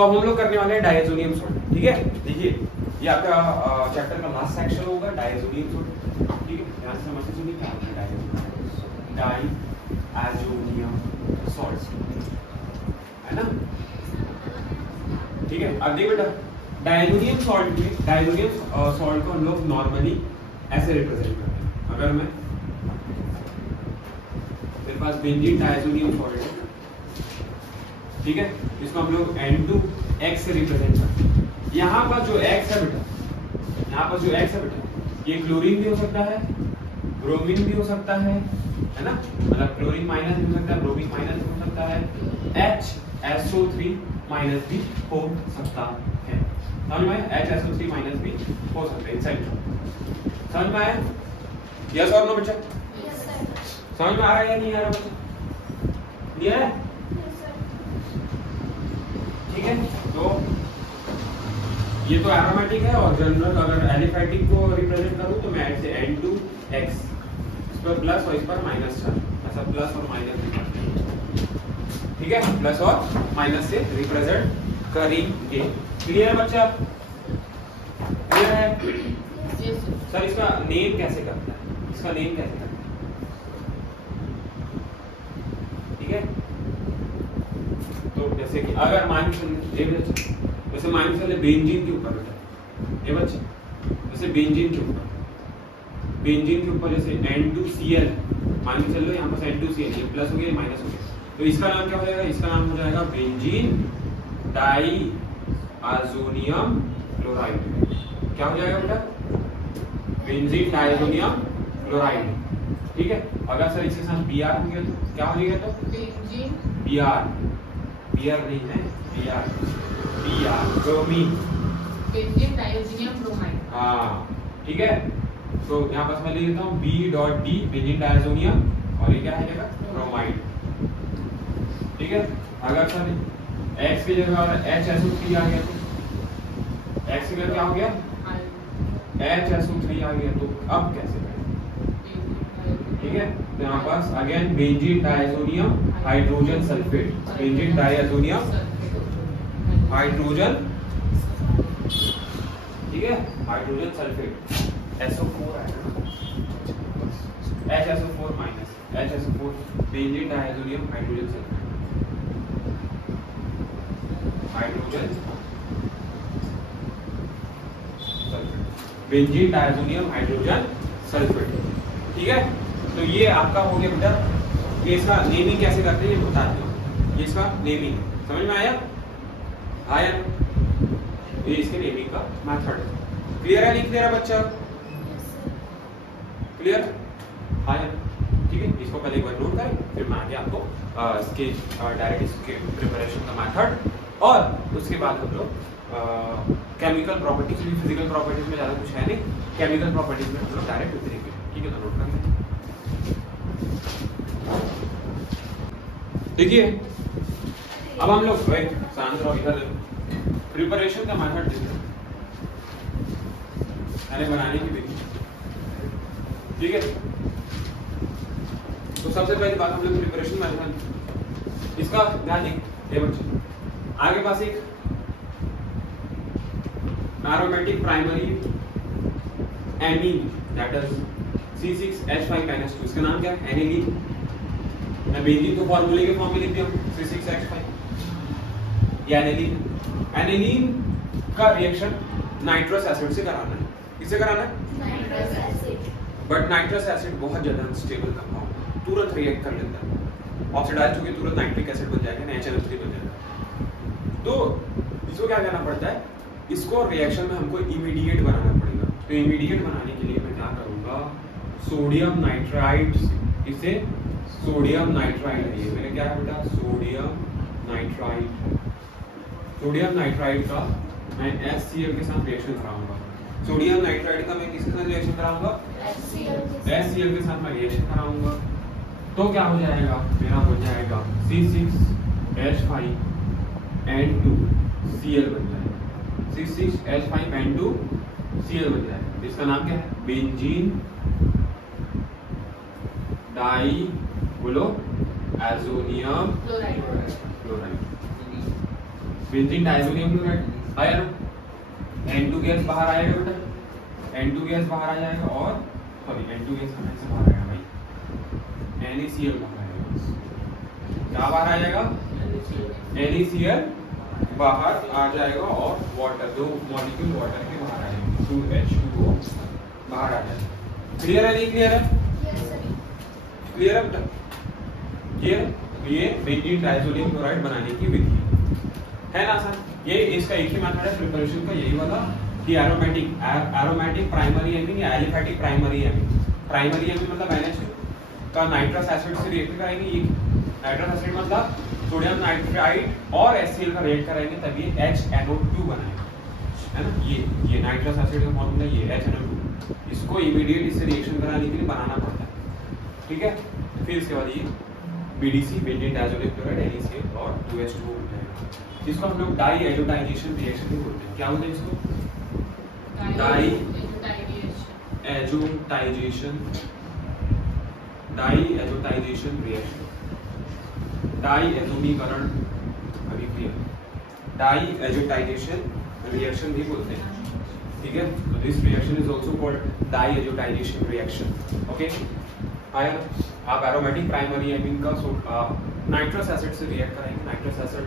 तो अब हम लोग करने वाले हैं डायज़ोनियम सॉल्ट, ठीक है। देखिए ये आपका चैप्टर का लास्ट सेक्शन होगा, डायज़ोनियम सॉल्ट, ठीक है। यहाँ से समझते सुनिए क्या होता है डायज़ोनियम सॉल्ट, है ना, ठीक है। अब देखिए बेटा, डायज़ोनियम सॉल्ट को हम लोग नॉर्मली ऐसे रिप्रेजेंट करते हैं। अगर मैं मेरे पास बेंजीन डायज़ोनियम सॉल्ट है, ठीक है, इसको हम लोग N2X से रिप्रेजेंट करते हैं। यहाँ पर जो X है बेटा, ये क्लोरीन भी हो सकता है, ब्रोमीन भी हो सकता है ना, मतलब क्लोरीन माइनस भी हो सकता है, ब्रोमीन माइनस भी हो सकता है, HSO3 माइनस भी हो सकता है। समझ में आया? HSO3 माइनस भी हो सकता है इनसाइड। समझ में आया? यस और नो बच्चा? Yes sir. समझ में आ रहा है या नहीं आ रहा बच्चा? नहीं आ रहा है? ठीक है। तो ये तो एरोमेटिक है, और जनरल अगर एलिफैटिक को रिप्रेजेंट करूं तो मैं ऐसे N2X, इस पर प्लस और इस पर माइनस, ऐसा प्लस और माइनस, ठीक है, प्लस और माइनस से रिप्रेजेंट करेंगे। क्लियर बच्चा? क्लियर है? सर इसका नेम कैसे करता है, इसका नेम कैसे करता है, ठीक है। तो जैसे कि अगर मान के जैसे मान के चले बेंजीन के ऊपर बेटा, ये बच्चे जैसे बेंजीन के ऊपर जैसे N2Cl मान के चलो, यहाँ पर N2Cl, ये प्लस हो गया, माइनस हो गया, तो इसका नाम क्या हो जाएगा? इसका नाम हो जाएगा बेंजीन डाइअज़ोनियम क्लोराइड। क्या हो जाएगा बेटा? बेंजीन डाइअज़ोनियम क्लोराइड, ठीक है। अगर सर इसके साथ Br हो गया तो क्या हो जाएगा? तो बेंजीन Br नहीं है, Br ब्रोमीन, बेंजीन डाइअज़ोनियम ब्रोमाइड। हाँ, ठीक है। तो यहाँ पर मैं लिख देता हूँ B.D बेंजीन डाइअज़ोनियम, और ये क्या है जगह? ब्रोमाइड, ठीक है। अगर सर X की जगह HSO3 आ गया तो X की जगह क्या हो गया? HSO3 आ गया, तो अब कैसे करें? ठीक है, तो यहाँ पास again benzene diazonium hydrogen sulphate, benzene diazonium hydrogen, ठीक है, हाइड्रोजन सल्फेट, SO4 आएगा, HSO4 minus HSO4, benzene diazonium hydrogen sulphate, benzene diazonium hydrogen sulphate, ठीक है। तो ये आपका हो गया बेटा, ये इसका नेमिंग कैसे करते हैं ये बताते हैं। ये इसका नेमिंग समझ में आया? ये इसके नेमिंग का मेथड है। क्लियर है? नहीं क्लियर है बच्चा? क्लियर? ठीक है, इसको पहले एक बार नोट करें, फिर मैं आगे आपको इसके डायरेक्ट इसके प्रिपरेशन का मेथड, और उसके बाद हम लोग केमिकल प्रॉपर्टीज, फिजिकल प्रॉपर्टीज में ज्यादा कुछ है नहीं, केमिकल प्रॉपर्टीज में हम लोग डायरेक्ट उतरेंगे, ठीक है। तो नोट कर लें। देखिए अब हम लोग शांत रहो, इधर प्रिपरेशन का मेथड देखते हैं, बनाने की विधि, ठीक है। तो सबसे पहली बात हम लोग प्रिपरेशन मेथड, इसका ध्यान देखिए बच्चे, आगे पास एक aromatic primary amine that is C6H5NH2, इसका नाम क्या है? एनिलीन। मैं बेंजीन को फॉर्मूले के फॉर्म में लिख दिया C6H5, ये एनिलीन। एनिलीन का रिएक्शन नाइट्रस एसिड से कराना है। किससे कराना है? Nitrous acid. But nitrous acid बहुत ज्यादा अनस्टेबल कंपाउंड, तुरंत रिएक्ट कर लेता है, ऑक्सीडाइज होकर तुरंत नाइट्रिक एसिड बन जाएगा, NaCl3 बन जाएगा। तो इसको क्या करना पड़ता है? इसको रिएक्शन में हमको इमीडिएट बनाना पड़ेगा। तो इमीडिएट बनाने के लिए मैं क्या करूंगा? सोडियम नाइट्राइड, इसे सोडियम नाइट्राइड है, ये मेरे क्या है बेटा? Sodium nitride. सोडियम नाइट्राइड का मैं HCl के साथ रिएक्शन कराऊंगा। सोडियम नाइट्राइड का मैं किसके साथ रिएक्शन कराऊंगा? HCl के साथ मैं रिएक्शन कराऊंगा। तो क्या हो जाएगा? मेरा हो जाएगा C6H5N2Cl बन जाएगा, C6H5N2Cl बन जाएगा। इसका नाम क्या है? बेंजीन डाई बोलो एज़ोनियम क्लोराइड। बेंजीन डायज़ोनियम क्लोराइड आया ना, N2 गैस बाहर आएगा बेटा, N2 गैस बाहर आ जाएगा और सॉरी N2 गैस कहाँ से बाहर आएगा भाई, NaCl बाहर आएगा, क्या बाहर आ जाएगा, NaCl बाहर आ जाएगा और वाटर, दो मॉलिक्यूल वाटर के बाहर आएंगे, 2H2O बाहर आ जाएगा। क्लियर है नहीं क्लियर है? क्लियर है बेटा? ये बेंजीन डायज़ोनियम क्लोराइड बनाने की विधि है ना सर। ये इसका एक ही मेथड है प्रिपरेशन का, यही वाला कि एरोमेटिक प्राइमरी एमिन या aliphatic primary amine. Primary amine मतलब NH का नाइट्रस एसिड से रिएक्ट कराएंगे, ये नाइट्रस एसिड मतलब सोडियम नाइट्राइड और HCl का रिएक्ट कराएंगे तब ये HNO2 बनाएगा, है ना। ये नाइट्रस एसिड का फॉर्मूला ये HNO2, इसको इमीडिएट इससे रिएक्शन कराने के लिए बनाना पड़ता है, ठीक है। फिर इसके बाद ये BDC benzene diazonium chloride NaCl और 2H2O बनाएगा। इसको हम लोग डाई एजोटाइजेशन रिएक्शन भी बोलते हैं। क्या बोलते हैं इसको? डाई एजोटाइजेशन रिएक्शन, डाई एजोमीकरण अभिक्रिया, डाई एजोटाइजेशन रिएक्शन भी बोलते हैं, ठीक है। तो this reaction is also called diazotization reaction, okay. आया, आप एरोमेटिक प्राइमरी एमिन का नाइट्रस एसिड से रिएक्ट कराएंगे, नाइट्रस एसिड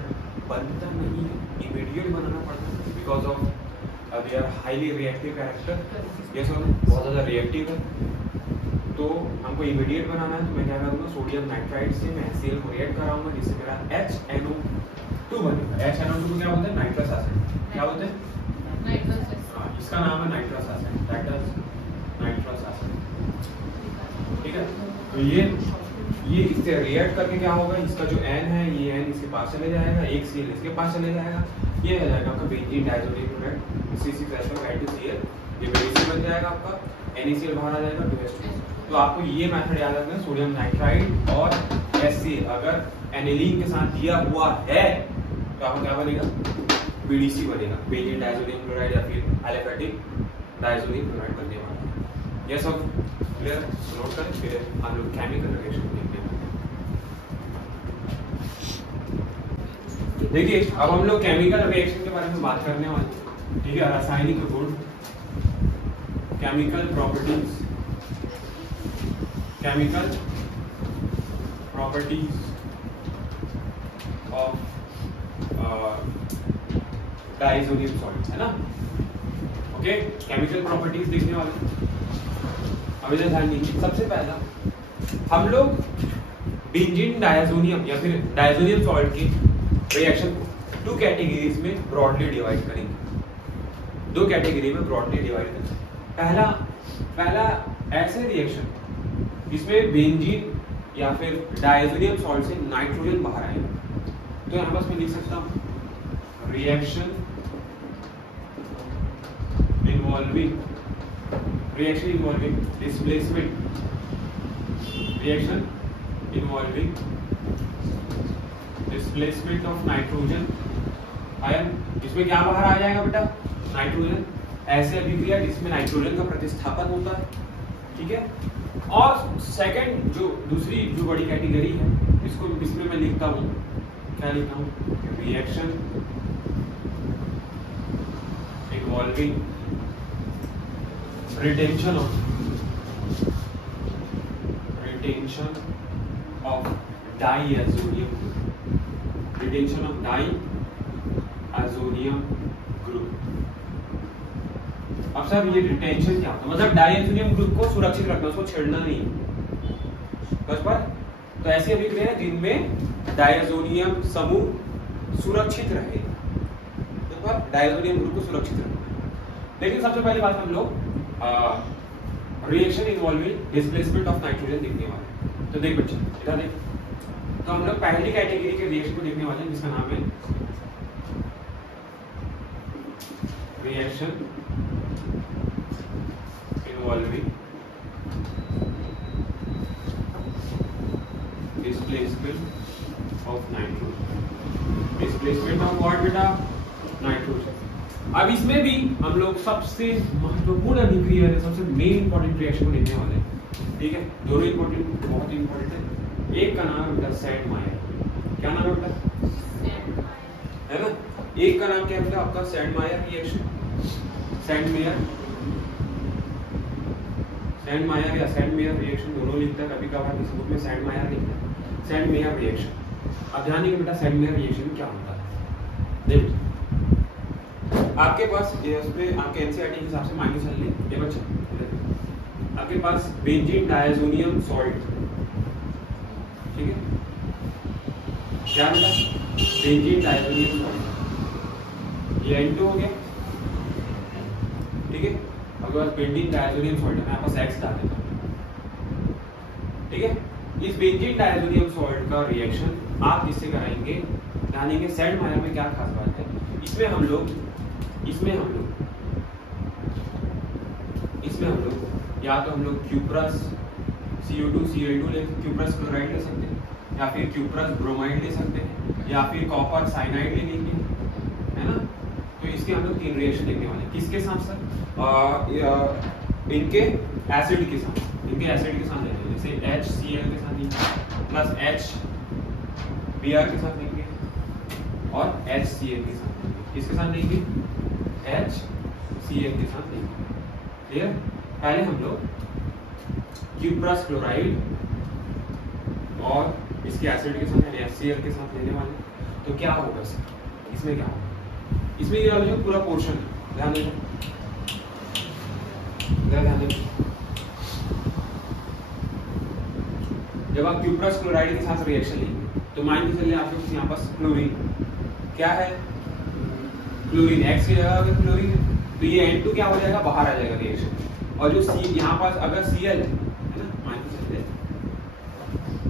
बनता नहीं है, इमीडिएट बनाना पड़ता है because of they are highly reactive character, ये सब बहुत ज़्यादा रिएक्टिव है, तो हमको इमीडिएट बनाना है। तो मैं क्या करूँगा, सोडियम नाइट्राइड से मैं HCl को रिएक्ट कराऊंगा जिससे मेरा HNO2 बनेगा। HNO2 को क्या बोलते हैं? Nitrous acid. क्या बोलते हैं? Nitrous acid. इसका नाम है nitrous acid, that is nitrous acid, ठीक है। तो ये इससे रिएक्ट करके क्या होगा, इसका जो N है ये N इसके पास चले जाएगा, एक Cl इसके पास चले जाएगा, ये हो जाएगा आपका बेंजीन डायज़ोनियम क्लोराइड C6H5N2Cl, ये BDC बन जाएगा आपका, NaCl बाहर आ जाएगा 2H2। तो आपको ये मेथड याद रखना है, सोडियम नाइट्राइड और HCl अगर एनिलीन के साथ दिया हुआ है तो आपका क्या बनेगा, BDC बनेगा, बेंजीन डायज़ोनियम क्लोराइड या फिर एलिफैटिक डायज़ोनियम क्लोराइड बनने वाला है। ये सब क्लियर नोट करें, फिर हम लोग केमिकल रिएक्शन देखने वाले हैं। देखिए अब हम लोग केमिकल रिएक्शन के बारे में बात करने वाले हैं, ठीक है। रासायनिक गुण, chemical properties of diazonium salt, है ना, ओके। केमिकल प्रॉपर्टीज देखने वाले। अब इधर ध्यान दीजिए, सबसे पहला हम लोग बेंजीन डायज़ोनियम या फिर डायज़ोनियम सॉल्ट की रिएक्शन को 2 कैटेगरीज में ब्रॉडली डिवाइड करेंगे, 2 कैटेगरी में ब्रॉडली डिवाइड करेंगे। पहला ऐसे रिएक्शन जिसमें बेंजीन या फिर डायज़ोनियम सॉल्ट से नाइट्रोजन बाहर आएगा, तो यहाँ बस मैं लिख सकता हूँ reaction involving displacement, reaction involving displacement of nitrogen ion. इसमें क्या बाहर आ जाएगा बेटा, नाइट्रोजन। ऐसे अभिक्रिया जिसमें नाइट्रोजन का प्रतिस्थापन होता है, ठीक है। और सेकंड जो दूसरी जो बड़ी कैटेगरी है, इसमें मैं लिखता हूँ, क्या लिखता हूँ, reaction involving retention of diazonium group. अब सर ये रिटेंशन क्या होता है, मतलब डाईएज़ोनियम ग्रुप को सुरक्षित रखना, उसको छेड़ना नहीं, बस पर। तो ऐसी अभिक्रिया है जिनमें डाईएज़ोनियम समूह सुरक्षित रहे, तो पर डाईएज़ोनियम ग्रुप को सुरक्षित रखना। लेकिन सबसे पहली बात हम लोग reaction involving displacement of nitrogen देखने वाले। तो देख बच्चे इधर देख, तो हम लोग पहली कैटेगरी के रिएक्शन को देखने वाले हैं जिसका नाम है reaction involving displacement of nitrogen. Displacement of what बेटा, नाइट्रोजन। अब इसमें भी हम लोग सबसे महत्वपूर्ण अभिक्रिया है, सबसे मेन इंपॉर्टेंट रिएक्शन को देखने वाले हैं, ठीक है। दोनों इंपॉर्टेंट, बहुत इंपॉर्टेंट है। एक का नाम है बेटा सैंड मायर। क्या नाम है बेटा, है ना, एक का नाम क्या है आपका सैंडमायर रिएक्शन, सैंडमायर या सैंडमायर रिएक्शन दोनों लिखता है, कभी कभार किसी बुक में सैंडमायर लिखता है, सैंडमायर रिएक्शन। अब ध्यान दीजिए बेटा सैंडमायर रिएक्शन क्या होता है। देखो आपके पास उसमें आपके एनसीईआरटी के हिसाब से माइनस चल रही है बच्चा, आपके पास बेंजीन डायज़ोनियम सॉल्ट, ठीक है क्या बेटा बेंजीन डायज़ोनियम सॉल्ट, ये N2 हो गया, ठीक है। आपके पास बेंजीन डायज़ोनियम सॉल्ट है, मैं आपको X डाल देता हूं, ठीक है। इस बेंजीन डायज़ोनियम सॉल्ट का रिएक्शन आप किससे कराएंगे, ध्यान देंगे सैंडमायर में क्या खास बात है, इसमें हम लोग या तो हम लोग क्यूप्रस CO2 Cl2 ले, क्यूप्रस क्लोराइड ले सकते हैं, या फिर क्यूप्रस ब्रोमाइड ले सकते हैं, या फिर कॉपर साइनाइड ले लेंगे, है ना। तो इसके हम लोग 3 रिएक्शन देखने वाले हैं, किसके साथ सर, इनके एसिड के साथ, ले लेंगे, जैसे HCl के साथ लेंगे प्लस HBr के साथ लेंगे और HCl के साथ लेंगे, किसके साथ लेंगे, HCl के साथ लेंगे, क्लियर। पहले हम लोग क्यूप्रस क्लोराइड और इसके एसिड के साथ यानी HCl के साथ लेने वाले। तो क्या होगा सर, इसमें क्या होगा, इसमें ये वाला जो पूरा पोर्शन है, ध्यान देना, जब आप क्यूप्रस क्लोराइड के साथ रिएक्शन लेंगे तो मान के चलिए आपके पास यहाँ पास क्लोरीन, क्या है क्लोरीन, X की जगह अगर क्लोरीन है तो ये N2 क्या हो जाएगा, बाहर आ जाएगा रिएक्शन, और जो C यहाँ पास अगर Cl है ना, मान के चलिए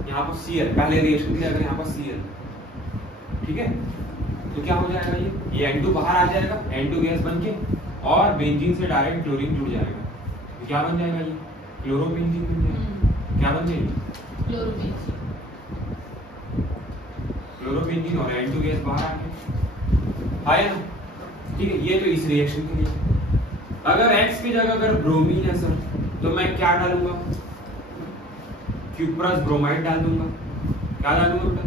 यहाँ पर Cl पहले रिएक्शन के अगर यहाँ पर Cl, ठीक है, तो क्या हो जाएगा, ये N2 बाहर आ जाएगा, N2 गैस बन के और बेंजीन से डायरेक्ट क्लोरीन जुड़ जाएगा, तो क्या बन जाएगा, ये क्लोरोबेंजीन बन जाएगा। क्या बन जाएगी, क्लोरोबेंजीन और N2 गैस बाहर आ गया, आया ना, ठीक है। ये तो इस रिएक्शन के लिए। अगर X की जगह अगर ब्रोमीन है सर, तो मैं क्या डालूंगा, क्यूप्रस ब्रोमाइड डाल दूंगा, क्या डालूंगा बेटा,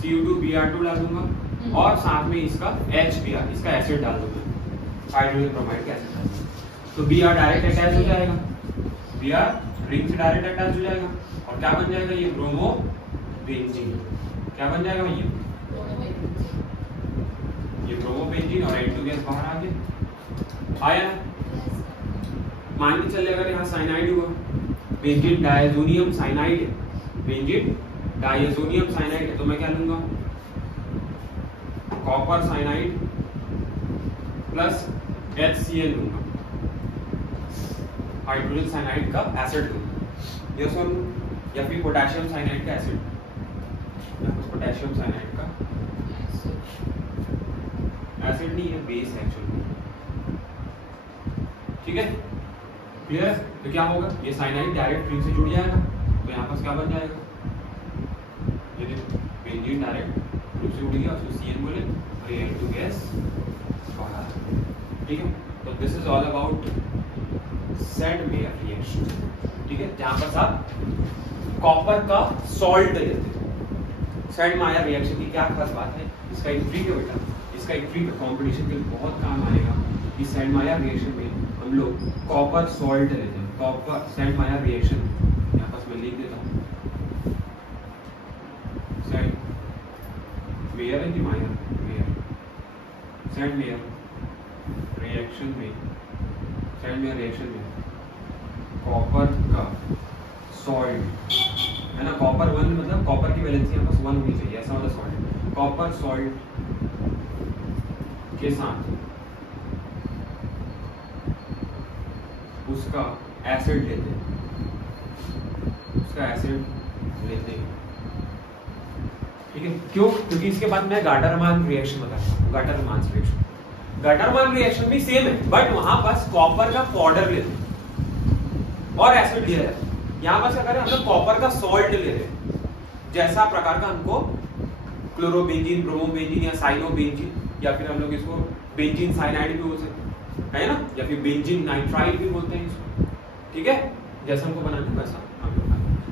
CO2 Br2 डाल दूंगा और साथ में इसका HBr, इसका एसिड डाल दूंगा, हाइड्रोजन ब्रोमाइड का एसिड डाल दूंगा, तो Br डायरेक्ट अटैच हो जाएगा, Br रिंग से डायरेक्ट अटैच हो जाएगा और क्या बन जाएगा, ये ब्रोमोबेंजीन, क्या बन जाएगा ये ब्रोमोबेंजीन और N2 गैस बाहर आ गया, आया। मान के चले अगर यहाँ साइनाइड हुआ, बेंजीन डायज़ोनियम साइनाइड है, बेंजीन डायज़ोनियम साइनाइड है, तो मैं क्या लूंगा, कॉपर साइनाइड प्लस HCl लूंगा, हाइड्रोजन साइनाइड का एसिड लूंगा, यस और या फिर पोटेशियम साइनाइड का एसिड, पोटेशियम साइनाइड का एसिड नहीं है, बेस है एक्चुअली, ठीक है, क्लियर। तो क्या होगा, ये साइनाइड डायरेक्ट रिंग से जुड़ जाएगा, तो यहाँ पास क्या बन जाएगा, ये देखो बेंजीन डायरेक्ट रिंग से जुड़ गया, उसको Cl बोले और ये N2 गैस बाहर, ठीक है। तो this is all about Sandmeyer reaction, ठीक है, जहाँ पर आप कॉपर का सॉल्ट लेते हैं। सैंडमायर रिएक्शन की क्या खास बात है, इसका एक ट्रिक है बेटा, इसका एक ट्रिक कॉम्पिटिशन के लिए बहुत काम आएगा। कि सैंडमायर रिएक्शन में हम लोग कॉपर सॉल्ट लेते हैं, कॉपर सैंडमायर रिएक्शन, यहाँ पास मैं लिख देता हूँ, सैंडमायर है कि मायर, सैंडमायर रिएक्शन में कॉपर का सॉल्ट है ना, कॉपर 1 मतलब कॉपर की वैलेंसी यहाँ पास 1 होनी चाहिए, ऐसा वाला सॉल्ट, कॉपर सॉल्ट के साथ उसका एसिड लेते हैं, ठीक है। क्यों, क्योंकि इसके बाद मैं गाटरमान रिएक्शन बताता हूँ, गाटरमान रिएक्शन भी सेम है, बट वहां पास कॉपर का पाउडर लेते हैं और एसिड लिया जाता है। यहाँ पास अगर हम लोग कॉपर का सॉल्ट ले रहे हैं, जैसा प्रकार का हमको क्लोरोबेंजीन, ब्रोमोबेंजीन या साइनोबेंजीन, या फिर हम लोग इसको बेंजीन साइनाइड भी बोल सकते हैं, है ना, या फिर बेंजीन नाइट्राइड भी बोलते हैं इसको, ठीक है। जैसा हमको बनाना है वैसा हम लोग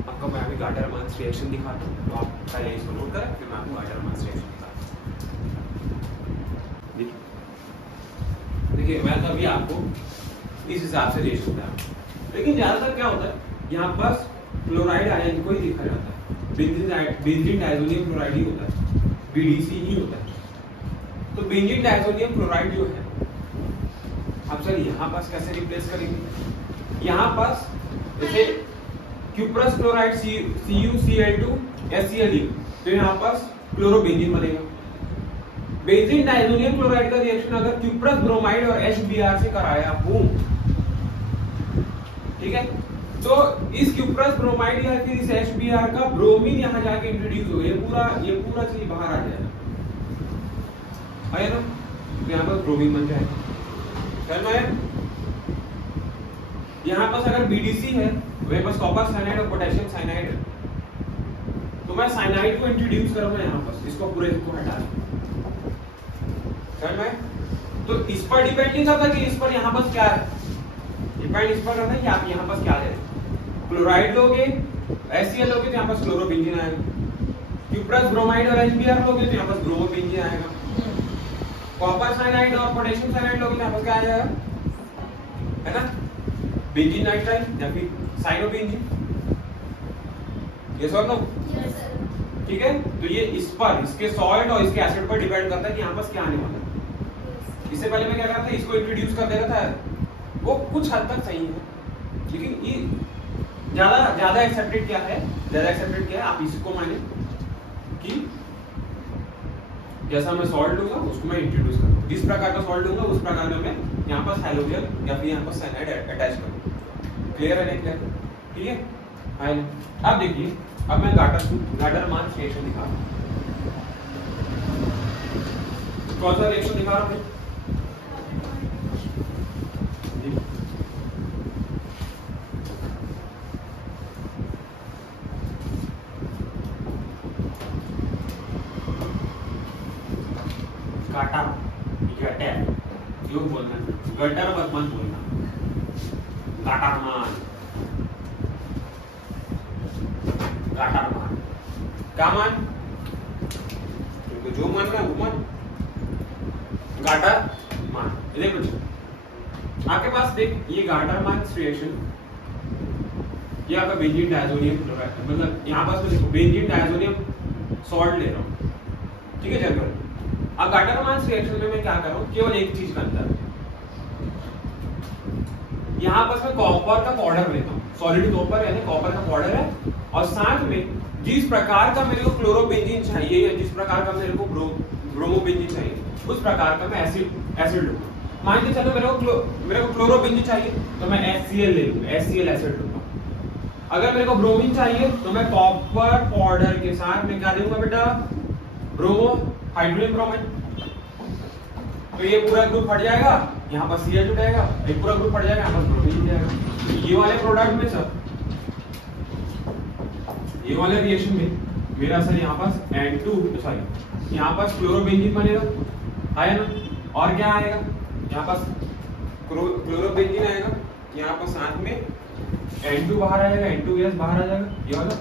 आपको मैं अभी गाटरमान रिएक्शन दिखाता हूँ, तो आप पहले इसको नोट करें, फिर मैं आपको गाटरमान रिएक्शन दिखाता हूँ। है, मैं तभी आपको इस हिसाब से रेशियो बताया। लेकिन ज्यादातर क्या होता है, यहाँ पास क्लोराइड आयन को ही देखा जाता है, बेंजीन डायजोनियम क्लोराइड ही होता है, बीडीसी ही होता है। तो बेंजीन डायजोनियम क्लोराइड जो है, अब सर यहाँ पास कैसे रिप्लेस करेंगे? यहाँ पास जैसे क्यूप्रस क्लोराइड CuCl2 HCl, तो यहाँ पास क्लोरोबेंजीन बनेगा। बेंजीन डायजोनियम क्लोराइड का रिएक्शन अगर क्यूप्रस ब्रोमाइड और HBr से कराया हूं, ठीक है, तो इस क्यूप्रस ब्रोमाइड या फिर इस HBr का ब्रोमीन यहाँ जाके इंट्रोड्यूस हो गया, ये पूरा चीज बाहर आ जाएगा, आया ना, तो यहाँ पर ब्रोमीन बन जाएगा। यहाँ पास अगर BDC है, मेरे पास कॉपर साइनाइड और पोटेशियम साइनाइड है, तो मैं साइनाइड को इंट्रोड्यूस करूंगा यहाँ पास, इसको पूरे को हटा दूं। तो इस पर डिपेंड नहीं करता कि इस पर यहाँ पास क्या है, डिपेंड इस पर करता है कि आप यहाँ पास क्या ले, क्लोराइड लोगे HCl लोगे तो यहाँ पास क्लोरोबेंजीन आएगा, क्यूप्रस ब्रोमाइड और HBr लोगे तो यहाँ पास ब्रोमोबेंजीन आएगा, कॉपर साइनाइड और पोटेशियम साइनाइड लोगे तो यहाँ पास क्या आ जाएगा, है ना, बेंजीन नाइट्राइड या फिर साइनोबेंजीन। यस और नो? ठीक है, तो ये इस पर, इसके सॉल्ट और इसके एसिड पर डिपेंड करता है कि यहाँ पास क्या आने वाला है। इससे पहले मैं क्या करता था, इसको इंट्रोड्यूस कर देता था, वो कुछ हद तक सही है, लेकिन ये ज्यादा एक्सेप्टेड क्या है, आप इसको माने कि जैसा मैं सॉल्ट लूंगा उसको मैं इंट्रोड्यूस करूंगा, जिस प्रकार का सॉल्ट लूंगा उस प्रकार में मैं यहाँ पर हैलोजन या फिर यहाँ पर साइनाइड अटैच करूंगा। क्लियर है? नहीं क्लियर? ठीक है, फाइन। अब देखिए, अब मैं गाटर-मान रिएक्शन दिखा रहा हूँ। कौन सा रिएक्शन दिखा रहा हूँ? जो बोलना है, गटर मत बोलना, गाटर-मान क्या मान, जो मान है वो मान, गाटर-मान। देखो आपके पास देख, ये गाटर-मान रिएक्शन, ये आपका बेंजीन डायजोनियम क्लोराइड, मतलब यहाँ पास मैं देखो बेंजीन डायजोनियम सॉल्ट ले रहा हूँ, ठीक है जनरल। अब गाटर-मान रिएक्शन में मैं क्या कर रहा हूँ, केवल एक चीज का अंतर, यहाँ पर मैं कॉपर का पाउडर लेता हूँ, सॉलिड कॉपर यानी कॉपर का पाउडर है, और साथ में जिस प्रकार का मेरे को क्लोरोबेंजीन चाहिए या जिस प्रकार का मेरे को ब्रोमोबेंजीन चाहिए, उस प्रकार का मैं एसिड लूंगा। मान के चलो मेरे को क्लोरोबेंजीन चाहिए तो मैं HCl ले लूंगा, HCl एसिड लूंगा। अगर मेरे को ब्रोमीन चाहिए तो मैं कॉपर पाउडर के साथ में क्या दूंगा बेटा, हाइड्रोजन ब्रोमाइड। तो ये पूरा ग्रुप हट जाएगा, यहाँ पर Cl जुटेगा, ये पूरा ग्रुप हट जाएगा, यहाँ पर ब्रोमीन जुट जाएगा। ये वाले प्रोडक्ट में सर, ये वाले रिएक्शन में मेरा सर यहाँ पास N2 सॉरी यहाँ पास क्लोरोबेंजीन बनेगा, आया ना, और क्या आएगा, यहाँ पास क्लोरोबेंजीन आएगा, यहाँ पर साथ में N2 बाहर आएगा, N2 गैस बाहर आ जाएगा, ये वाला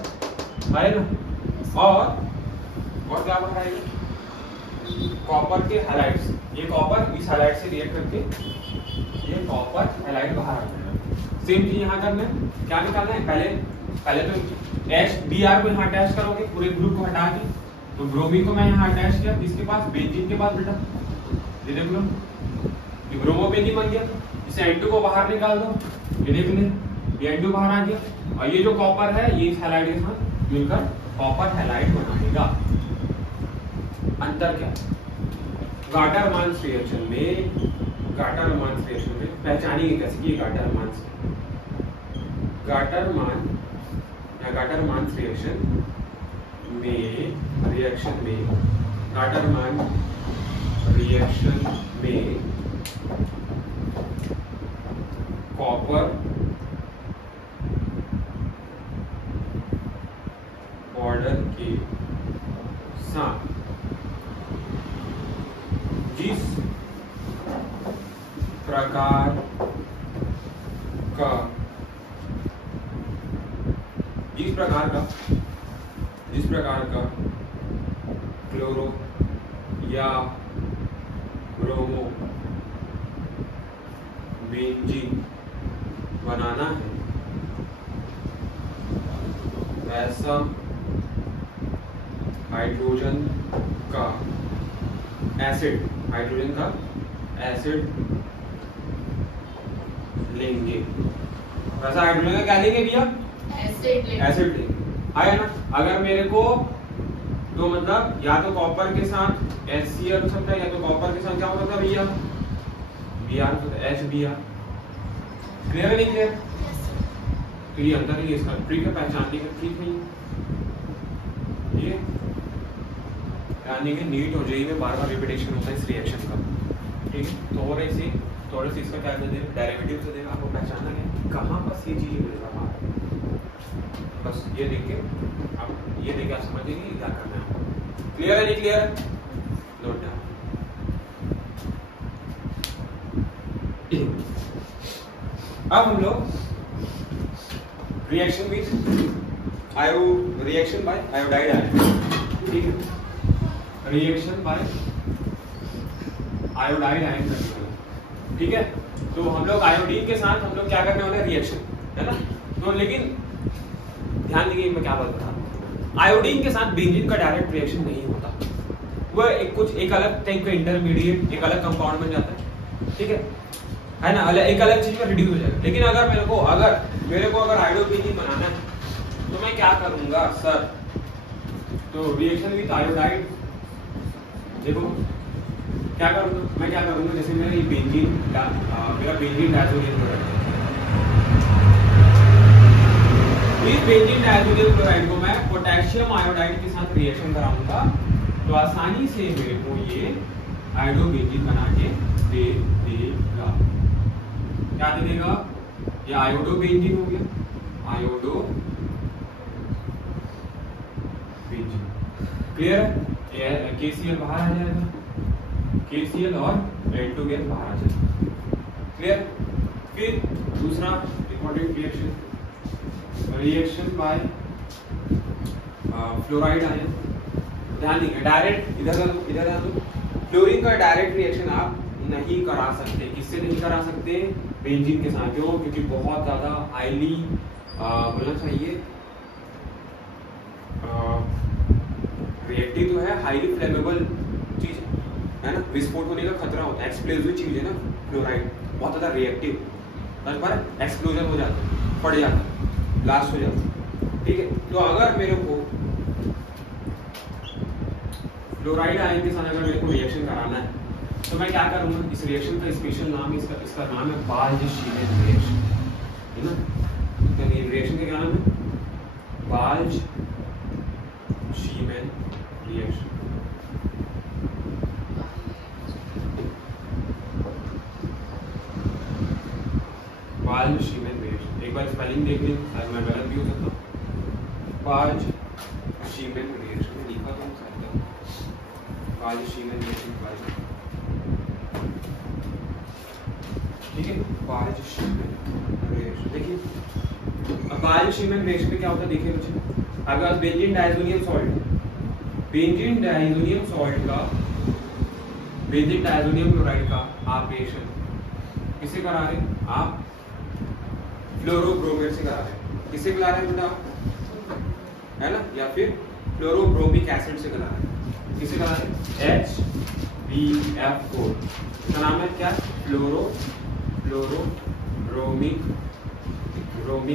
आया ना, और क्या बाहर आएगा, कॉपर के हैलाइड्स, ये कॉपर इस हैलाइड से रिएक्ट करके ये कॉपर हैलाइड बाहर आ जाएगा। सेम चीज यहाँ करना है, क्या निकालना है, पहले तो HBr को यहाँ अटैच करोगे, पूरे ग्रुप को हटा के, तो ब्रोमीन को मैं यहाँ अटैच किया, इसके पास बेंजीन के पास बेटा, ये देख लो, ये ब्रोमोबेंजीन बन गया, इसे N2 को बाहर निकाल दो, ये देख ले, ये N2 बाहर आ गया, और ये जो कॉपर है ये इस हैलाइड के साथ मिलकर कॉपर हैलाइड बनाएगा। अंतर क्या, गाटर-मान रिएक्शन में पहचानिए कैसे कि गाटर-मान रिएक्शन में कॉपर पाउडर के साथ जिस प्रकार का क्लोरो या ब्रोमो बेंजीन बनाना है वैसा हाइड्रोजन का एसिड लेंगे। वैसा हाइड्रोजन का क्या लेंगे भैया? एसिड लेंगे। है ना? अगर मेरे को तो मतलब या तो कॉपर के साथ HCl हो सकता है, या तो कॉपर के साथ क्या हो सकता है भैया? Br तो HBr। क्लियर है नहीं क्लियर? तो ये अंदर ही इसका ट्रिक है पहचानने का, ठीक है? ये यानी कि नीट हो जाएगी में बार-बार रिपीटेशन होता है इस रिएक्शन का, ठीक है? थोड़े से इसका क्या कर देगा, डेरिवेटिव से देगा, आपको पहचानना है कहाँ पर ये चीज मिल रहा है। बस ये देख के आप समझ जाएंगे क्या करना है। क्लियर है नहीं क्लियर? Note down. अब हम लोग रिएक्शन बाय आयोडाइड आयन, ठीक है? रिएक्शन बाय आयोडाइड आयन करने वाला, ठीक है? तो हम लोग आयोडीन के साथ हम लोग क्या करने वाले? रिएक्शन, है ना? तो लेकिन ध्यान दीजिए मैं क्या बात बता रहा हूँ, आयोडीन के साथ बेंजीन का डायरेक्ट रिएक्शन नहीं होता, वह एक अलग टाइप का इंटरमीडिएट, एक अलग कंपाउंड बन जाता है, ठीक है ना? एक अलग चीज में रिड्यूस हो जाएगा। लेकिन अगर मेरे को आयोडोबेंजीन बनाना है तो मैं क्या करूंगा सर? तो रिएक्शन विद आयोडाइड, देखो क्या करूंगा मैं, क्या करूंगा जैसे मेरा ये मेरा बेंजीन डायज़ोनियम क्लोराइड, इस बेंजीन डायज़ोनियम क्लोराइड को मैं पोटेशियम आयोडाइड के साथ रिएक्शन कराऊंगा तो आसानी से मेरे को ये आयोडोबेंजीन बना के दे देगा। क्या दे देगा? ये आयोडोबेंजीन हो गया, आयोडोबेंजीन। क्लियर है? KCl बाहर आ जाएगा, KCl और N2 गैस बाहर आ जाएगा। क्लियर? फिर दूसरा important reaction by fluoride ion. ध्यान दीजिए, डायरेक्ट इधर फ्लोरीन का डायरेक्ट रिएक्शन आप नहीं करा सकते। किससे नहीं करा सकते? बेंजीन के साथ। क्यों? क्योंकि बहुत ज्यादा हाईली बोलना चाहिए रिएक्टिव तो है, हाईली फ्लेमेबल चीज है ना, विस्फोट होने का खतरा होता है, एक्सप्लोजिव चीज है ना फ्लोराइड, बहुत ज्यादा रिएक्टिव, पर एक्सप्लोजन हो जाता है, फट जाता है, ब्लास्ट हो जाता है, ठीक है? तो अगर मेरे को फ्लोराइड आयन के साथ अगर मेरे को रिएक्शन कराना है तो मैं क्या करूंगा? इस रिएक्शन का स्पेशल नाम, इसका नाम है बाल्ज-शीमेन रिएक्शन, है ना? तो ये रिएक्शन का क्या नाम है? बाल्ज-शीमेन रिएक्शन। बाल्ज-शीमेन रिएक्शन, एक बार स्पेलिंग देख लें, शायद मैं गलत भी हो सकता हूँ। बाल्ज-शीमेन रिएक्शन लिखा तो शायद बाल्ज-शीमेन रिएक्शन, ठीक है? बाल्ज-शीमेन रिएक्शन देखिए, अब बाल्ज-शीमेन रिएक्शन में क्या होता है देखिए बच्चे, अगर बेंजीन डायज़ोनियम क्लोराइड का आप रिएक्शन किससे करा रहे हैं? आप फ्लोरोब्रोमेट से करा रहे हैं। किससे करा रहे हैं बेटा? है ना? या फिर फ्लोरोब्रोमिक एसिड से करा रहे हैं। किससे करा रहे हैं? HBF4, इसका नाम है क्या? फ्लोरोब्रोमिक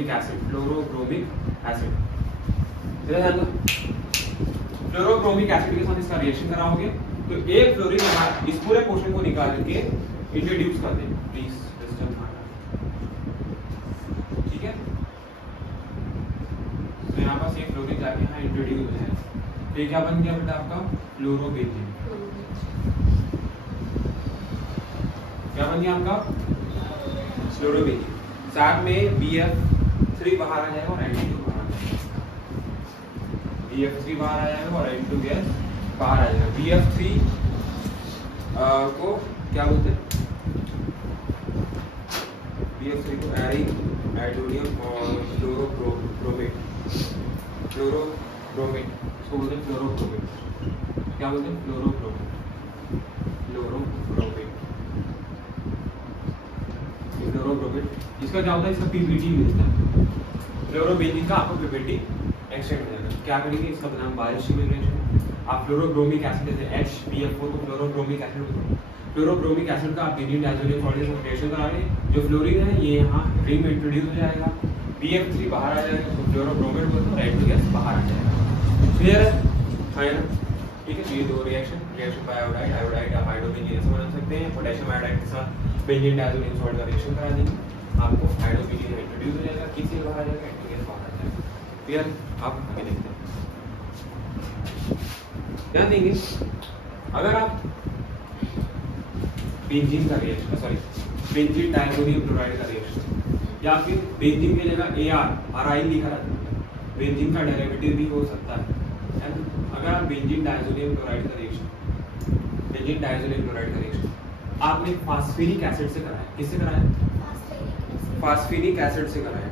एसिड, फ्लोरोब्रोमिक एसिड। फ्लोरोब्रोमिक एसिड के साथ इसका रिएक्शन कराओगे तो एक फ्लोरीन इस पूरे पोर्शन को निकाल के इंट्रोड्यूस कर दें, प्लीज सिस्टम, ठीक है? तो यहाँ पास एक फ्लोरीन जाके यहाँ इंट्रोड्यूस है, तो ये क्या बन गया बेटा आपका? फ्लोरोबेंजीन। क्या बन गया आपका? फ्लोरोबेंजीन। साथ में BF3 बाहर आ जाएगा और N2 बाहर आ जाएगा, BF3 बाहर आ जाएगा और N2 गैस बाहर आ जाएगा। BF3 को क्या बोलते हैं? BF3 को आयोडोनियम और फ्लोरोब्रोमेट, इसको बोलते हैं फ्लोरोब्रोमेट। क्या बोलते हैं? फ्लोरोब्रोमेट। फ्लोरोब्रोमीन, इसका क्या होता है, इसका पीपीटी मिलता है, फ्लोरोबेंजीन का आपको पीपीटी एक्सटेंड हो जाएगा। क्या करेंगे, इसका नाम बायोकेमिकल रिएक्शन। आप फ्लोरोब्रोमिक एसिड जैसे HBF4 को फ्लोरोब्रोमिक एसिड बोलते हैं। फ्लोरोब्रोमिक एसिड का आप बेंजीन डायज़ोनियम सॉल्ट के साथ रिएक्शन करा रहे हैं, जो फ्लोरीन है ये यहाँ रिंग में इंट्रोड्यूस हो जाएगा, BF3 बाहर आ जाएगा, तो फ्लोरोब्रोमेट बोलते हैं, N2 गैस बाहर आ जाएगा। क्लियर है? हाँ ना? ठीक है, ये दो रिएक्शन बाय आयोडाइड, आयोडाइड आप हाइड्रोबेंजीन ऐसे बना सकते हैं, पोटेशियम आयोडाइड के साथ बेंजीन डायज़ोनियम सॉल्ट का रिएक्शन करा देंगे, आपको हाइड्रोबेंजीन इंट्रोड्यूस हो जाएगा, किसी बाहर आ जाएगा, N2 गैस बाहर आ जाएगा। क्लियर? आप आगे देखते हैं। ध्यान देंगे, अगर आप बेंजीन का reaction, sorry benzene diazonium chloride का रिएक्शन, या फिर बेंजीन की जगह AR लिखा रहता है, बेंजीन का डेरिवेटिव भी हो सकता है ना? अगर आप बेंजीन डायज़ोनियम क्लोराइड का रिएक्शन, बेंजीन डायज़ोनियम क्लोराइड का रिएक्शन आपने फास्फेरिक एसिड से कराया, किससे कराया? फास्फेरिक एसिड से कराया।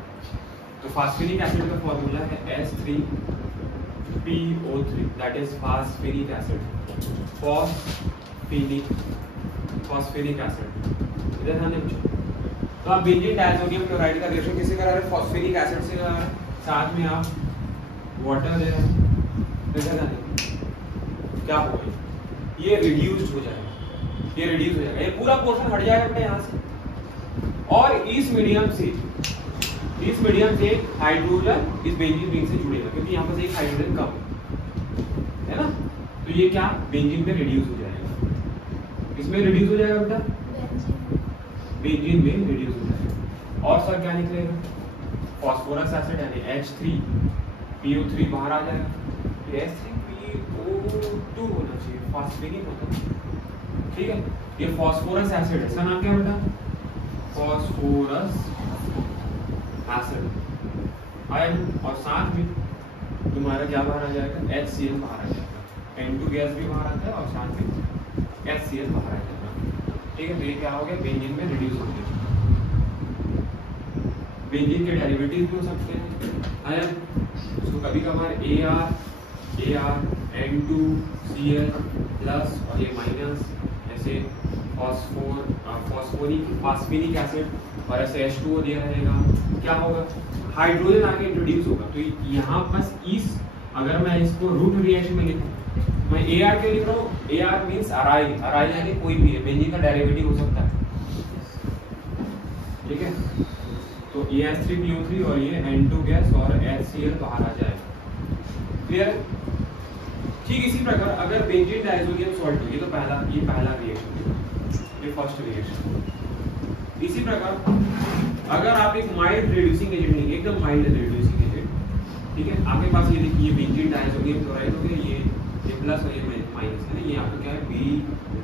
तो फास्फेरिक एसिड का फॉर्मूला है H3PO3, that is phosphoric acid, phosphoric acid. इधर ध्यान दें। तो आप बेंजीन डायज़ोनियम क्लोराइड का रिएक्शन किससे करा रहे हैं? फास्फेरिक एसिड से करा रहे हैं, साथ में आप वाटर दे रहे हैं, क्या होगा, ये रिड्यूस्ड हो जाएगा, ये रिड्यूस हो जाएगा, ये पूरा पोर्शन हट जाएगा अपने यहाँ से, और इस मीडियम से हाइड्रोजन इस बेंजीन रिंग से जुड़ेगा, क्योंकि यहाँ पर एक हाइड्रोजन कम है ना, तो ये क्या बेंजीन में रिड्यूस हो जाएगा, इसमें रिड्यूस हो जाएगा बेटा, बेंजीन में रिड्यूस हो जाएगा। और सर क्या निकलेगा? फास्फोरस एसिड यानी H3PO3 बाहर आ जाएगा, H3PO2 होना चाहिए, फास्फेरिक होता है, ठीक है। ये फास्फोरस एसिड है, इसका नाम क्या बेटा? फास्फोरस एसिड आयन, और साथ में तुम्हारा क्या बाहर आ जाएगा? HCl बाहर आ जाएगा, N2 गैस भी बाहर आता है और साथ में HCl बाहर आ जाएगा, ठीक है। तो ये क्या हो गया? बेंजीन में रिड्यूस हो गया। बेंजीन के डेरिवेटिव भी हो सकते हैं आयन, उसको कभी कभार AR N2Cl प्लस और ये माइनस, ऐसे फास्फेरिक एसिड और ऐसे H2O दिया रहेगा, क्या होगा? हाइड्रोजन आके इंट्रोड्यूस होगा। तो यहाँ बस इस, अगर मैं इसको रूट रिएक्शन में लिखूं, मैं AR क्यों लिख रहा हूँ? AR मीन्स अराइल यानी कोई भी है, बेंजीन का डेरिवेटिव हो सकता है, ठीक है। तो H3PO3 और ये N2 गैस और HCl बाहर आ जाएगा, क्लियर है? ठीक इसी प्रकार अगर बेंजीन डायज़ोनियम सॉल्ट हो, ये तो पहला रिएक्शन, ये फर्स्ट रिएक्शन। इसी प्रकार अगर आप एक माइल्ड रिड्यूसिंग एजेंट लेंगे, एकदम माइल्ड रिड्यूसिंग एजेंट, ठीक है, आपके पास ये देखिए बेंजीन डायज़ोनियम क्लोराइड हो गया, ये प्लस और ये माइनस है ना, ये आपका क्या है?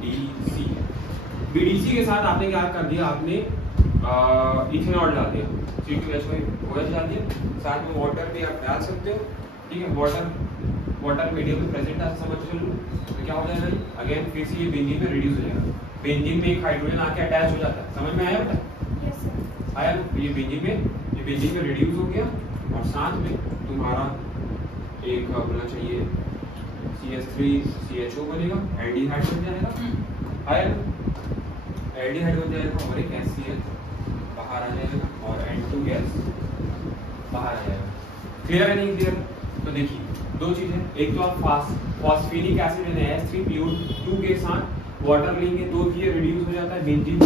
BDC। BDC के साथ आपने क्या कर दिया? आपने इथेनॉल डाल दिया, C2H5OH डाल दिया, साथ में वाटर भी आप डाल सकते हो, ठीक है। वाटर मीडियम में प्रेजेंट है, समझ चलो, तो क्या हो जाएगा? अगेन फिर से ये बेंजीन में रिड्यूस हो जाएगा, बेंजीन में एक हाइड्रोजन आके अटैच हो जाता है, समझ में आया बेटा? Yes sir. आया? ये बेंजीन में रिड्यूस हो गया, और साथ में तुम्हारा एक बोलना चाहिए CH3CHO बनेगा, एल्डिहाइड बन जाएगा, आया? एल्डिहाइड बन जाएगा, और एक HCl बाहर आ जाएगा, और N2 गैस बाहर आ जाएगा। क्लियर है नहीं क्लियर? तो देखिए दो चीजें, एक तो आप फास्फेरिक एसिड यानी H3PO2 के साथ वाटर लेंगे तो भी ये रिड्यूस हो जाता है बेंजीन,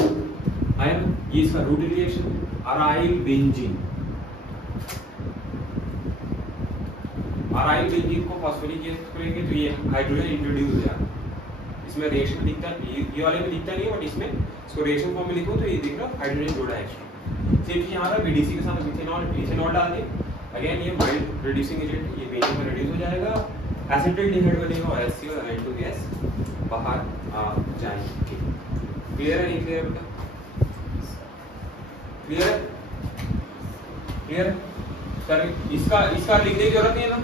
है ना? ये इसका रूट रिएक्शन, अराइल बेंजीन को फास्फेरिक करेंगे तो ये हाइड्रोजन इंट्रोड्यूस हो जाएगा, इसमें रिएक्शन दिखता है, ये वाले में दिखता नहीं है, बट इसमें इसको रिएक्शन फॉर्म में लिखो तो ये दिख रहा है हाइड्रोजन जोड़ा एक्स्ट्रा। सेम यहाँ पर BDC के साथ इथेनॉल डाल दिए, अगेन ये माइल्ड रिड्यूसिंग एजेंट, ये बेंजीन में रिड्यूस हो जाएगा, एसिटिल्डिहाइड बनेगा और HCl और N2 गैस बाहर आ जाएगी। क्लियर है नहीं क्लियर बेटा? Clear sir? इसका लिखने की जरूरत नहीं है ना,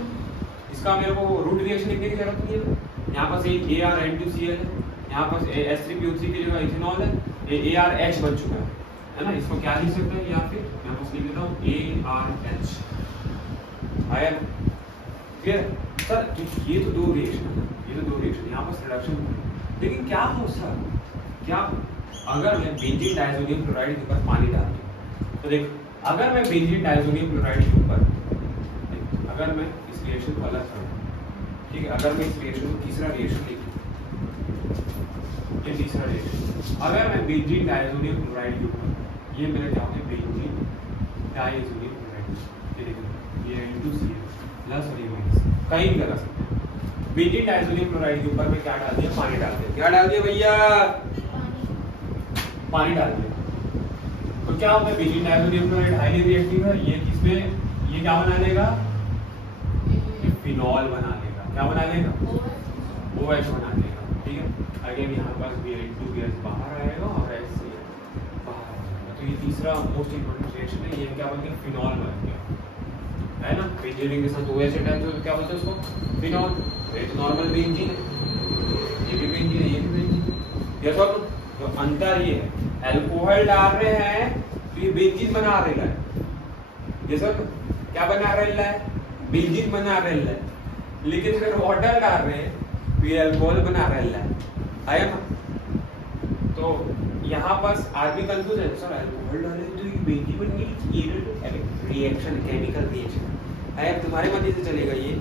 इसका मेरे को रूट रिएक्शन लिखने की जरूरत नहीं है ना। यहाँ पास एक AR N2Cl है, यहाँ पास H3PO3 की जगह इथेनॉल है, ये ARH बन चुका है ना, इसको क्या लिख सकते हैं? या फिर मैं बस लिख देता हूँ ARH, आया? Clear sir? ये तो दो रिएक्शन है, यहाँ पर रिडक्शन, लेकिन क्या हो सर, क्या अगर मैं बेंजीन डायज़ोनियम क्लोराइड के ऊपर पानी डाल दूं, तो देख अगर मैं बेंजीन डायज़ोनियम क्लोराइड के ऊपर, अगर मैं इस रिएक्शन को अलग करूं, ठीक है, अगर मैं इस रिएक्शन को तीसरा रिएक्शन लिखूं, ये तीसरा रिएक्शन, अगर मैं बेंजीन डायज़ोनियम क्लोराइड के ऊपर, ये मेरे क्या होंगे बेंजीन डायज़ोनियम क्लोराइड, ये देखो ये N2Cl प्लस और ये माइनस कहीं भी लगा सकते हैं। बेंजीन डायज़ोनियम क्लोराइड के ऊपर मैं क्या डाल दिया, पानी डाल दिया, क्या डाल दिया भैया, पानी डाल दिया, तो क्या होगा benzene diazonium chloride highly reactive है, ये किसमें, ये क्या बना लेगा, ये फिनॉल बना लेगा, क्या बना लेगा, OH बना लेगा, ठीक है। अगेन यहाँ पास Br2 गैस बाहर आएगा और ऐसे बाहर आएगा, तो ये तीसरा मोस्ट इंपोर्टेंट रिएक्शन है, ये क्या बन गया, फिनॉल बन गया, है ना। बेंजीन के साथ OH अटैच हो तो क्या बोलते हैं उसको, फिनॉल। ये तो नॉर्मल बेंजीन है, ये भी बेंजीन है, ये भी बेंजीन है, यस और तो अंतर ये है, अल्कोहल डाल रहे हैं तो ये बेंजीन बना रहा है, यस और क्या बना रहा है, बेंजीन बना रहा है, लेकिन अगर वाटर डाल रहे हैं तो ये अल्कोहल बना रहा है, आया ना। तो यहाँ पास आदमी कंफ्यूज है, सर अल्कोहल डाले तो ये बेंजीन बन गई, ये रिएक्शन केमिकल रिएक्शन है, तुम्हारे मर्जी से चलेगा, ये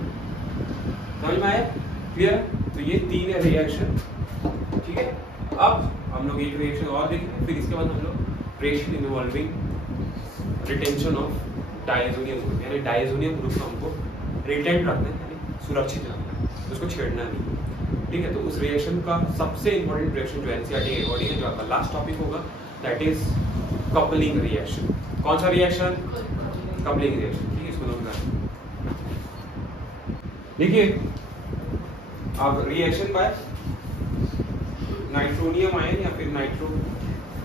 समझ में आया, क्लियर। तो ये तीन है रिएक्शन, ठीक है। अब हम लोग एक रिएक्शन और देखेंगे, फिर इसके बाद हम लोग reaction involving retention of diazonium group, यानी डायज़ोनियम ग्रुप को हमको रिटेंट रखना है, यानी सुरक्षित रखना है, उसको छेड़ना नहीं, ठीक है। तो उस रिएक्शन का सबसे इंपॉर्टेंट रिएक्शन जो एनसीईआरटी के अकॉर्डिंग है, जो आपका लास्ट टॉपिक होगा, दैट इज कपलिंग रिएक्शन। कौन सा रिएक्शन, कपलिंग रिएक्शन, ठीक है। इसको नोट करें, देखिए अब रिएक्शन बाय नाइट्रोनियम आयन या फिर nitro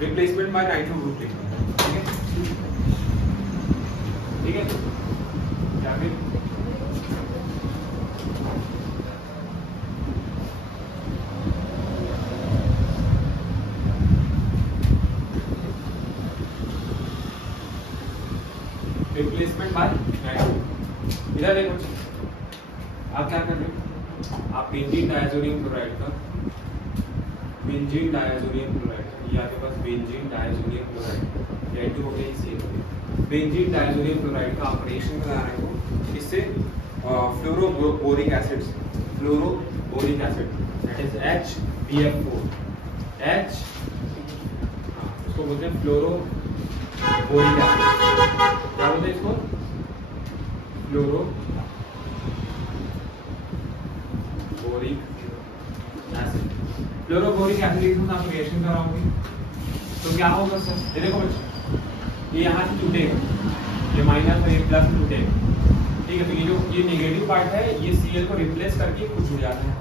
replacement bye nitro group लिखते हैं, ठीक है, ठीक है। या फिर रिप्लेसमेंट बाय नाइट्रो। इधर देखो, आप क्या कर रहे हो, आप बेंजीन डायज़ोनियम क्लोराइड का, बेंजीन डायज़ोनियम क्लोराइड, ये आपके पास बेंजीन डायज़ोनियम क्लोराइड, ये N2 हो गया, इसी हो गया, बेंजीन डायज़ोनियम क्लोराइड का ऑपरेशन करा रहे हो, इससे fluoroboric acid, fluoroboric acid that is HBF4, H, इसको बोलते हैं फ्लोरोबोरिक एसिड, क्या बोलते हैं इसको, फ्लोरोबोरिक एसिड। फ्लोरोबोरिक एसिड के साथ आप रिएक्शन कराओगे तो क्या होगा सर, ये देखो बच्चों, ये यहाँ से टूटेगा, ये माइनस और ये प्लस टूटेगा, ठीक है। तो ये जो ये नेगेटिव पार्ट है, ये Cl को रिप्लेस करके कुछ हो जाता है,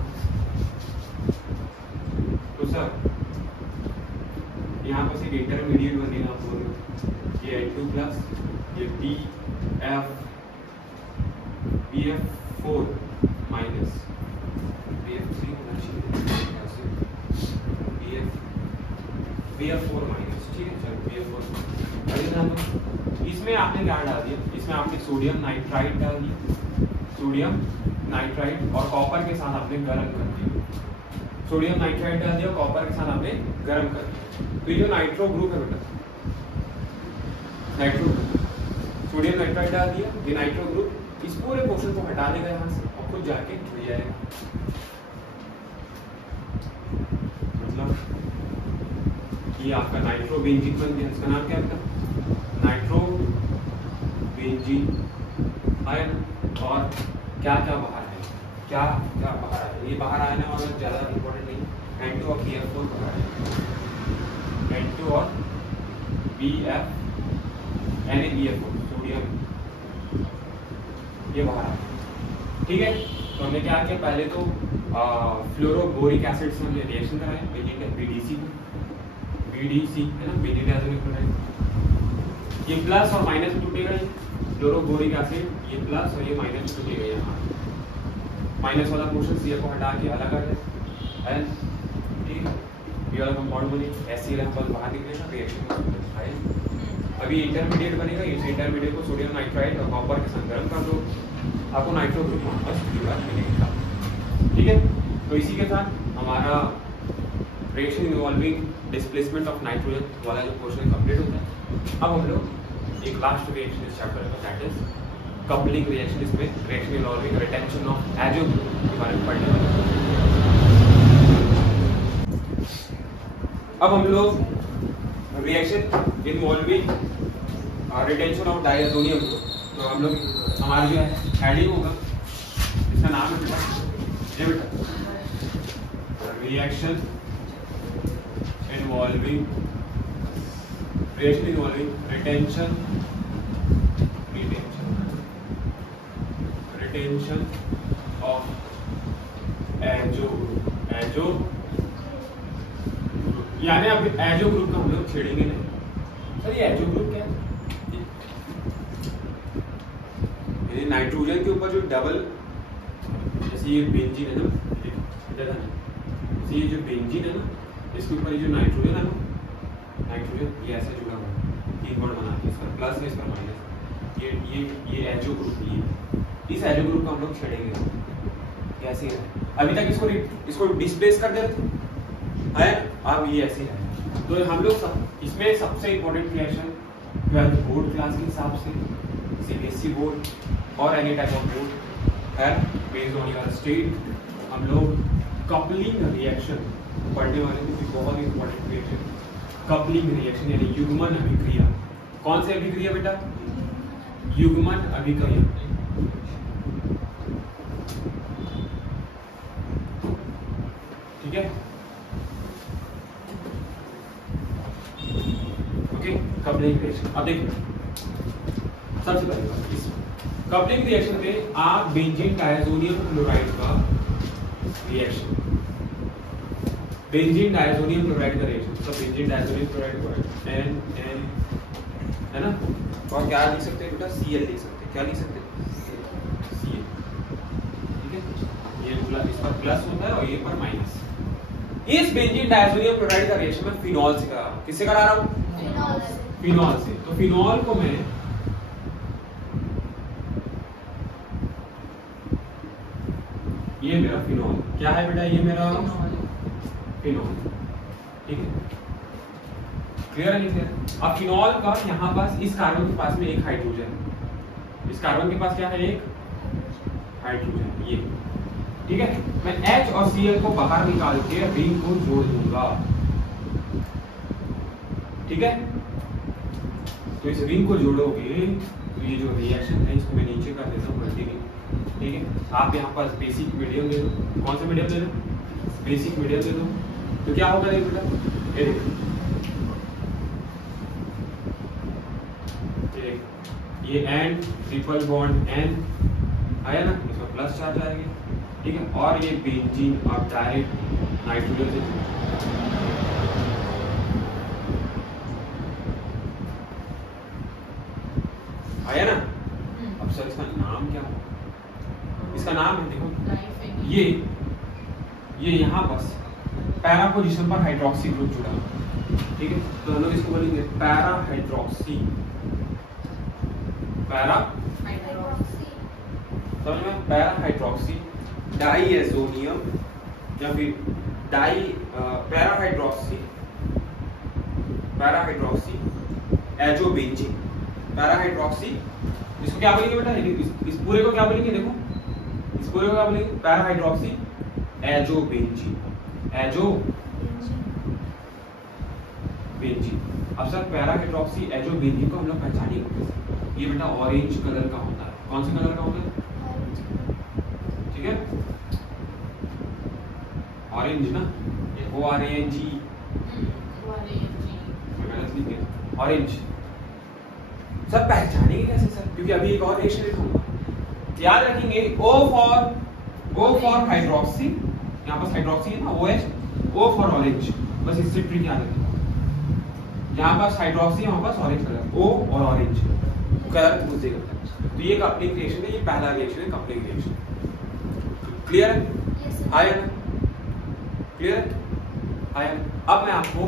तो सर यहाँ पर एक इंटरमीडिएट बनेगा, आपको ये N2 प्लस, ये BF4 माइनस BF3 होना चाहिए, BF4 माइनस, ठीक है। चलो BF4, इसमें आपने क्या डाल दिया, इसमें आपने सोडियम नाइट्राइड डाल दिया, सोडियम नाइट्राइड और कॉपर के साथ आपने गर्म कर दिया, सोडियम नाइट्राइड डाल दिया, कॉपर के साथ आपने गर्म कर दिया। तो ये जो नाइट्रो ग्रुप है बेटा, नाइट्रो सोडियम नाइट्राइड डाल दिया, ये नाइट्रो ग्रुप इस पूरे पोर्शन को हटा देगा यहाँ से और खुद जाके जुड़ जाएगा, मतलब ये आपका नाइट्रो बेंजीन बन गया। इसका नाम क्या था, नाइट्रो बेंजीन आयन। और क्या क्या बाहर है, क्या क्या बाहर है, ये बाहर आना और ज्यादा इंपॉर्टेंट नहीं, N2 और BF4 बाहर है, N2 और BF4 सोडियम, ये बाहर है, ठीक है। तो हमने क्या किया, पहले तो फ्लोरोबोरिक एसिड से हमने रिएक्शन कराया, बेंजीन का BDC है ना, बेंजीन डायज़ोनियम क्लोराइड, ये प्लस और माइनस में टूटेगा, ये फ्लोरोबोरिक एसिड, ये प्लस और ये माइनस में टूटेगा, यहाँ माइनस वाला पोर्शन Cl को हटा के अलग आ जाए, ठीक है। ये वाला कंपाउंड बने, HCl बस बाहर निकलेगा, रिएक्शन में अभी इंटरमीडिएट बनेगा, इस इंटरमीडिएट को सोडियम नाइट्राइड और कॉपर के साथ गर्म कर दो, आपको नाइट्रो ग्रुप वापस मिलेगा, ठीक है। तो इसी के साथ हमारा reaction involving displacement of nitrogen वाला जो पोर्शन कंप्लीट होता है। अब हम लोग एक लास्ट रिएक्शन इस चैप्टर का, दैट इज कपलिंग रिएक्शन। इसमें reaction involving retention of azo group के बारे में पढ़ने वाले हैं। अब हम लोग reaction involving retention of diazonium, तो हम लोग हमारा जो है हेडिंग होगा, इसका नाम है बेटा, ये बेटा reaction involving retention of azo यानी अब एजो ग्रुप का हम लोग छेड़ेंगे नहीं। सर ये एजो ग्रुप क्या है? यानी नाइट्रोजन के ऊपर जो डबल, जैसे ये बेंजीन है ना, जैसे ये जो बेंजीन है ना, इसके ऊपर ये जो नाइट्रोजन है ना, नाइट्रोजन ये ऐसे जुड़ा हुआ है, एक बॉन्ड बना के, इसका प्लस है इसका माइनस, ये एजो ग्रुप, ये इस एजो ग्रुप को हम लोग छेड़ेंगे। कैसे है? अभी तक इसको डिस्प्लेस कर दे रहे थे, अब ये ऐसे है। तो हम लोग इसमें सबसे important reaction 12th board class के हिसाब से, सीबीएसई बोर्ड और एनी टाइप ऑफ बोर्ड है, बेस्ड ऑन योर स्टेट, हम लोग कपलिंग रिएक्शन पढ़ने वाले थे। बहुत ही इंपॉर्टेंट रिएक्शन कपलिंग रिएक्शन, यानी युग्मन अभिक्रिया। कौन सी अभिक्रिया बेटा? युग्मन अभिक्रिया। ठीक है, ओके। कपलिंग रिएक्शन, अब देखिए सबसे पहले बात, इस कपलिंग रिएक्शन में आप बेंजीन डायजोनियम क्लोराइड का रिएक्शन, बेंजीन डायजोनियम क्लोराइड का रिएक्शन, तो बेंजीन डायजोनियम क्लोराइड एन है ना, और क्या लिख सकते हैं बेटा? Cl लिख सकते हैं। क्या लिख सकते हैं? Cl। ठीक है, ये इस पर प्लस होता है और ये पर माइनस। इस बेंजीन डायजोनियम क्लोराइड का रिएक्शन मैं फिनॉल से करा रहा हूं। किससे करा रहा हूं? फिनॉल से। तो फिनॉल को मैं ये मेरा फिनॉल क्या है बेटा? ये मेरा फिनॉल। ठीक है, क्लियर है नहीं क्लियर? अब फिनॉल का यहाँ पास इस कार्बन के पास में एक हाइड्रोजन, इस कार्बन के पास क्या है? एक हाइड्रोजन, ये। ठीक है, मैं H और Cl को बाहर निकाल के रिंग को जोड़ दूंगा। ठीक है, तो इस रिंग को जोड़ोगे तो ये जो रिएक्शन है इसको मैं नीचे कर देता हूँ मल्टीप्लाई। ठीक है, आप यहाँ पास बेसिक मीडियम दे दो। कौन सा मीडियम दे दो? बेसिक मीडियम दे दो। तो क्या होगा बेटा? ये देखो, ये एन ट्रिपल बॉन्ड एन आया ना, इसमें प्लस चार्ज आएगी। ठीक है, और ये बेंजीन आप डायरेक्ट नाइट्रोजन से आया ना। अब सर इसका नाम क्या होगा? इसका नाम है, देखो ये यहाँ बस पैरा पोजीशन पर हाइड्रोक्सी ग्रुप जुड़ा। ठीक है, तो हम लोग इसको बोलेंगे पैरा हाइड्रोक्सी, पैरा समझ में? पैरा हाइड्रोक्सी डाइएजोनियम या फिर para hydroxy azobenzene. Para hydroxy, इसको क्या बोलेंगे बेटा? इस पूरे को क्या बोलेंगे? देखो इस पूरे को क्या बोलेंगे? Para hydroxy azobenzene, azobenzene. अब सर पैरा हाइड्रोक्सी एजोबेंजीन को हम लोग पहचानेंगे। ये बेटा ऑरेंज कलर का होता है। कौन से कलर का होता है? ठीक है, ऑरेंज ना, ये ORANG, ऑरेंज। सर पहचानेंगे कैसे सर? क्योंकि अभी एक और रिएक्शन लिखूंगा, याद रखेंगे। O फॉर हाइड्रोक्सी, यहाँ पर हाइड्रोक्सी है ना, OH, O फॉर ऑरेंज, बस इससे ट्रिक याद रखेंगे। यहाँ पास हाइड्रोक्सी, यहाँ पास ऑरेंज कलर, O और ऑरेंज कलर पूछ देगा। तो ये कपलिंग रिएक्शन है, ये पहला रिएक्शन है कपलिंग रिएक्शन। क्लियर है? आया ना? क्लियर है? आया? अब मैं आपको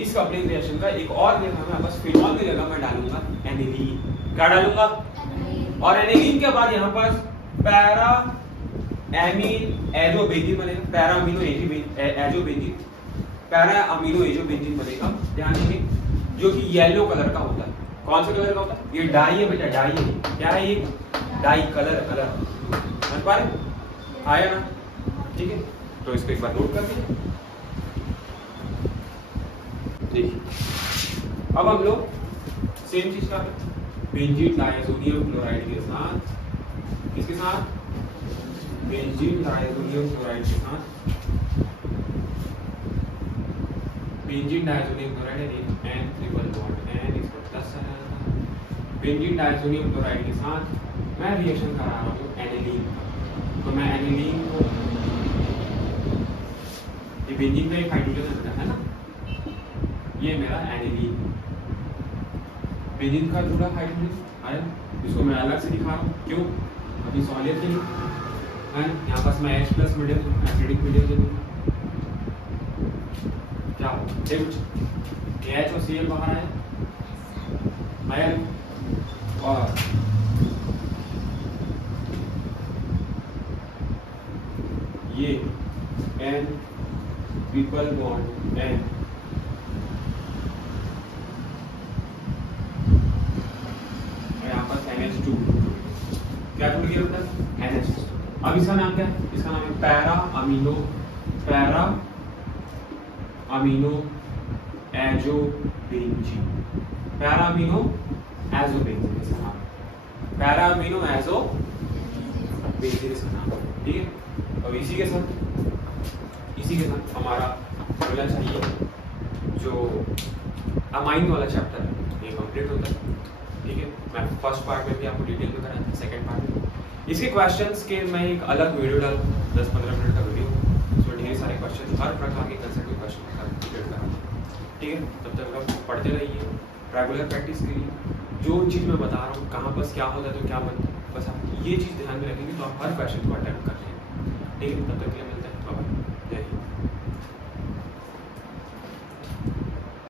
इस कपलिंग रिएक्शन का एक और जगह में बस फिनॉल की जगह मैं डालूंगा एनिलीन। क्या डालूंगा? और एनिलीन के बाद यहाँ पास पैरा एमीन एजोबेंजीन बनेगा, para amino azobenzene. Para amino ये जो बेंजीन बनेगा, ध्यान देंगे, जो कि येलो कलर का होता है। कौन सा कलर का होता है? ये डाई है बेटा, डाई है। क्या है ये? Dye, colour, colour. समझ पा रहे? आया ना? ठीक है, तो इसको एक बार नोट कर दीजिए। देखिए, अब हम लोग सेम चीज का बेंजीन डायज़ोनियम क्लोराइड के साथ, किसके साथ? बेंजीन डायज़ोनियम क्लोराइड के साथ, benzene diazonium chloride N triple bond N इसको प्लस है, बेंजीन डायज़ोनियम क्लोराइड के साथ मैं रिएक्शन करा रहा हूँ एनिलीन का। तो मैं एनिलीन को, ये बेंजीन का एक हाइड्रोजन है ना, ये मेरा एनिलीन, बेंजीन का जुड़ा हाइड्रोजन आया, इसको मैं अलग से दिखा रहा हूँ। क्यों? अभी सॉलिड के लिए है, यहाँ पास मैं H plus medium, acidic medium दे दूँगा। क्या हो? H और Cl बाहर आया, और ये N ट्रिपल बॉन्ड N, यहाँ पर NH2, क्या जुड़ गया बेटा? NH2। अब इसका नाम क्या है? इसका नाम है para amino azobenzene, para amino azobenzene इसका नाम, पैरा अमीनो एजोबेंजीन इसका नाम। ठीक है, अब इसी के साथ हमारा बोलना चाहिए जो अमाइन वाला चैप्टर है ये कंप्लीट होता है। ठीक है, मैं फर्स्ट पार्ट में भी आपको डिटेल में कराया था, सेकंड पार्ट में इसके क्वेश्चंस के मैं एक अलग वीडियो डाल, 10-15 मिनट का वीडियो, उसमें ढेर सारे क्वेश्चन, हर प्रकार के कंसेप्ट क्वेश्चन कंप्लीट कराऊंगा। ठीक है, तब तक आप पढ़ते रहिए रेगुलर प्रैक्टिस के लिए। जो चीज़ मैं बता रहा हूँ कहाँ बस क्या होता है तो क्या बनता है, बस आप ये चीज़ ध्यान में रखेंगे तो आप हर क्वेश्चन को अटेम्प्ट कर लेंगे। ठीक है, तब तक के लिए मिलते हैं, बाय बाय, जय हिंद।